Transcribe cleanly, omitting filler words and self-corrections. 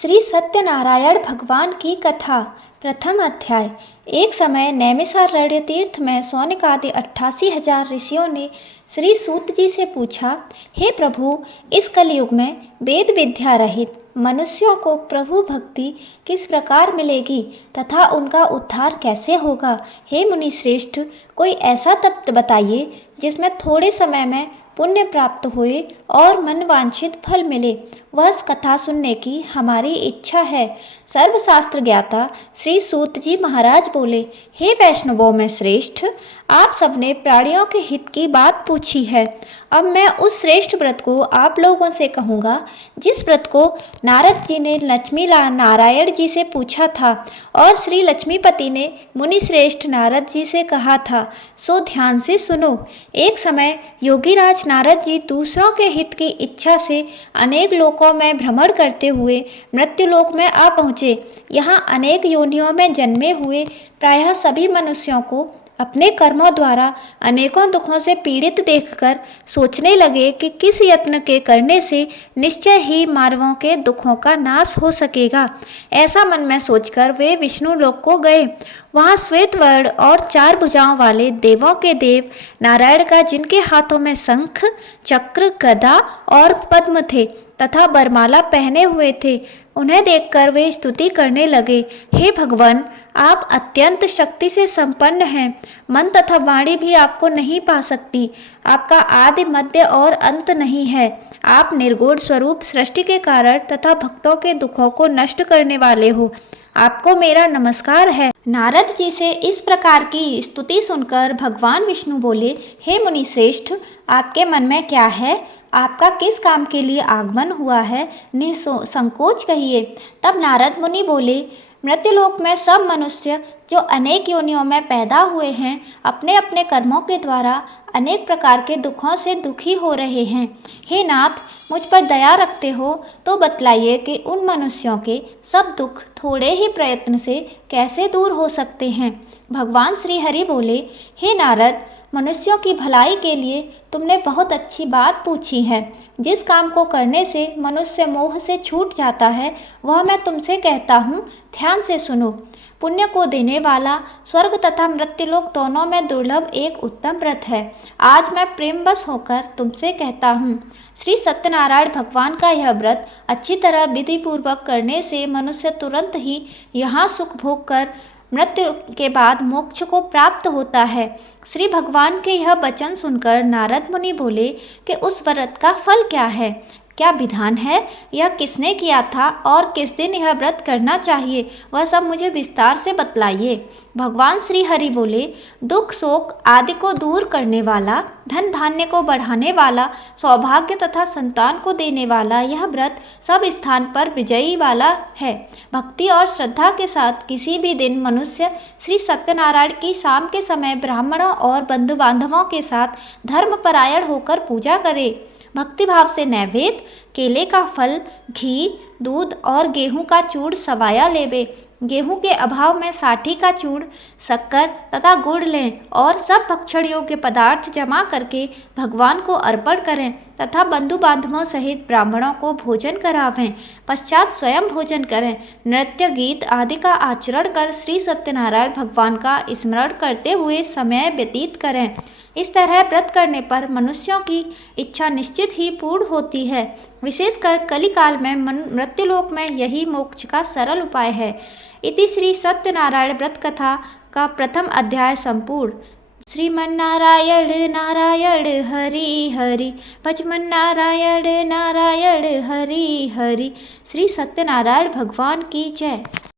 श्री सत्यनारायण भगवान की कथा। प्रथम अध्याय। एक समय नैमिषारण्य तीर्थ में सौनक आदि 88,000 ऋषियों ने श्री सूत जी से पूछा, हे प्रभु, इस कलयुग में वेद विद्या रहित मनुष्यों को प्रभु भक्ति किस प्रकार मिलेगी तथा उनका उद्धार कैसे होगा। हे मुनि श्रेष्ठ, कोई ऐसा तप बताइए जिसमें थोड़े समय में पुण्य प्राप्त हुए और मनवांछित फल मिले। वह कथा सुनने की हमारी इच्छा है। सर्वशास्त्र ज्ञाता श्री सूत जी महाराज बोले, हे वैष्णवों में श्रेष्ठ, आप सबने प्राणियों के हित की बात पूछी है। अब मैं उस श्रेष्ठ व्रत को आप लोगों से कहूँगा जिस व्रत को नारद जी ने लक्ष्मी नारायण जी से पूछा था और श्री लक्ष्मीपति ने मुनि श्रेष्ठ नारद जी से कहा था। सो ध्यान से सुनो। एक समय योगीराज नारद जी दूसरों के हित की इच्छा से अनेक लोकों में भ्रमण करते हुए मृत्युलोक में आ पहुँचे। यहाँ अनेक योनियों में जन्मे हुए प्रायः सभी मनुष्यों को अपने कर्मों द्वारा अनेकों दुखों से पीड़ित देखकर सोचने लगे कि किस यत्न के करने से निश्चय ही मानवों के दुखों का नाश हो सकेगा। ऐसा मन में सोचकर वे विष्णु लोक को गए। वहाँ श्वेत वर्ण और 4 भुजाओं वाले देवों के देव नारायण का, जिनके हाथों में शंख, चक्र, गदा और पद्म थे तथा बरमाला पहने हुए थे, उन्हें देखकर वे स्तुति करने लगे। हे भगवान, आप अत्यंत शक्ति से संपन्न हैं। मन तथा वाणी भी आपको नहीं पा सकती। आपका आदि मध्य और अंत नहीं है। आप निर्गुण स्वरूप सृष्टि के कारण तथा भक्तों के दुखों को नष्ट करने वाले हो। आपको मेरा नमस्कार है। नारद जी से इस प्रकार की स्तुति सुनकर भगवान विष्णु बोले, हे मुनि श्रेष्ठ, आपके मन में क्या है? आपका किस काम के लिए आगमन हुआ है? निसंकोच कहिए। तब नारद मुनि बोले, मृत्युलोक में सब मनुष्य जो अनेक योनियों में पैदा हुए हैं, अपने अपने कर्मों के द्वारा अनेक प्रकार के दुखों से दुखी हो रहे हैं। हे नाथ, मुझ पर दया रखते हो तो बतलाइए कि उन मनुष्यों के सब दुख थोड़े ही प्रयत्न से कैसे दूर हो सकते हैं। भगवान श्री हरि बोले, हे नारद, मनुष्यों की भलाई के लिए तुमने बहुत अच्छी बात पूछी है। जिस काम को करने से मनुष्य मोह से छूट जाता है, वह मैं तुमसे कहता हूँ, ध्यान से सुनो। पुण्य को देने वाला स्वर्ग तथा मृत्युलोक दोनों में दुर्लभ एक उत्तम व्रत है। आज मैं प्रेमवश होकर तुमसे कहता हूँ। श्री सत्यनारायण भगवान का यह व्रत अच्छी तरह विधि पूर्वक करने से मनुष्य तुरंत ही यहाँ सुख भोग कर मृत्यु के बाद मोक्ष को प्राप्त होता है। श्री भगवान के यह वचन सुनकर नारद मुनि बोले कि उस व्रत का फल क्या है, क्या विधान है, यह किसने किया था और किस दिन यह व्रत करना चाहिए, वह सब मुझे विस्तार से बतलाइए। भगवान श्री हरि बोले, दुख शोक आदि को दूर करने वाला, धन धान्य को बढ़ाने वाला, सौभाग्य तथा संतान को देने वाला यह व्रत सब स्थान पर विजयी वाला है। भक्ति और श्रद्धा के साथ किसी भी दिन मनुष्य श्री सत्यनारायण की शाम के समय ब्राह्मणों और बंधु बांधवों के साथ धर्मपरायण होकर पूजा करे। भक्ति भाव से नैवेद्य, केले का फल, घी, दूध और गेहूं का चूर्ण सवाया लेवे। गेहूं के अभाव में साठी का चूर्ण, शक्कर तथा गुड़ लें और सब भक्षण योग्य पदार्थ जमा करके भगवान को अर्पण करें तथा बंधु बांधवों सहित ब्राह्मणों को भोजन करावें। पश्चात स्वयं भोजन करें। नृत्य गीत आदि का आचरण कर श्री सत्यनारायण भगवान का स्मरण करते हुए समय व्यतीत करें। इस तरह व्रत करने पर मनुष्यों की इच्छा निश्चित ही पूर्ण होती है। विशेषकर कलिकाल में मृत्युलोक में यही मोक्ष का सरल उपाय है। इति श्री सत्यनारायण व्रत कथा का प्रथम अध्याय संपूर्ण। श्रीमन्नारायण नारायण हरि हरि, भजमन्नारायण नारायण हरि हरि। श्री सत्यनारायण भगवान की जय।